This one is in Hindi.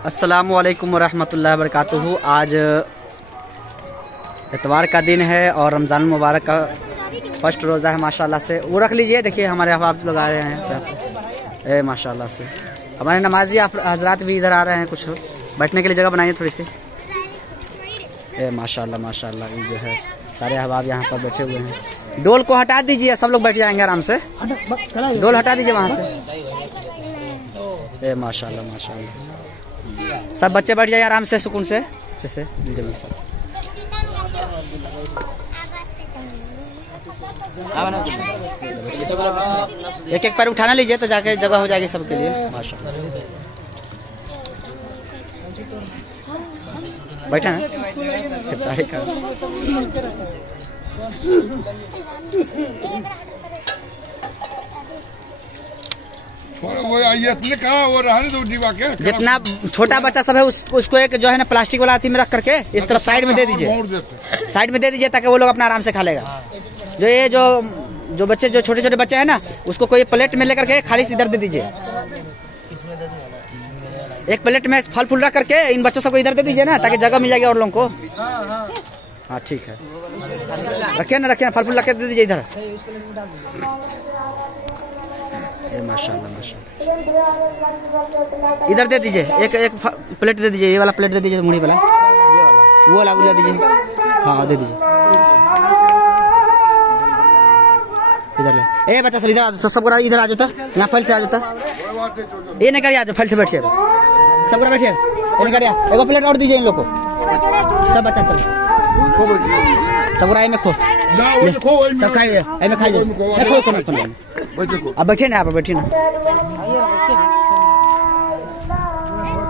अस्सलामु अलैकुम वरहमतुल्लाहि वबरकातुहू। आज इतवार का दिन है और रमज़ान मुबारक का फर्स्ट रोज़ा है। माशाल्लाह से वो रख लीजिए। देखिए हमारे अहबाब लोग आ रहे हैं माशाल्लाह से। हमारे नमाजी हजरात भी इधर आ रहे हैं। कुछ बैठने के लिए जगह बनाइए थोड़ी सी। माशाल्लाह माशाल्लाह। ये जो है सारे अहबाब यहाँ पर बैठे हुए हैं। डोल को हटा दीजिए, सब लोग बैठ जाएंगे आराम से। डोल हटा दीजिए वहाँ से। माशाल्लाह माशाल्लाह। सब बच्चे बैठ जाइए आराम से, सुकून से, अच्छे से। एक एक पैर उठाना लीजिए तो जाके जगह हो जाएगी सबके लिए। माशाल्लाह बैठा है। जितना छोटा बच्चा सब है उसको एक जो है ना प्लास्टिक वाला हाथी में रख करके इस तरफ साइड में दे दीजिए, साइड में दे दीजिए ताकि वो लोग अपना आराम से खा लेगा। जो ये जो बच्चे जो छोटे छोटे बच्चे हैं ना उसको कोई प्लेट में लेकर के खाली इधर दे दीजिए। एक प्लेट में फल फूल रख करके इन बच्चों सबको इधर दे दीजिए ना ताकि जगह मिल जाएगी और लोगों को। हाँ ठीक है, रखिए ना फल फूल रख के दे दीजिए इधर। माशाल्लाह माशाल्लाह। इधर दे दीजिए एक प्लेट दे दीजिए। ये वाला प्लेट दे दीजिए, मुड़ी वाला, वो वाला दे दीजिए। हाँ दे दीजिए इधर ले। ए बच्चा सर इधर आ जाओ, सब इधर आ जाता, यहाँ फल से आ जाता। ये नहीं करिए, आ जाओ फल से बैठिए, सब बैठिए। ये करिए, एक प्लेट और दीजिए इन लोग को। सब बच्चा चलो सब में खो, सब खाइए, खाइए। अब बैठिए ना, आप बैठिए ना।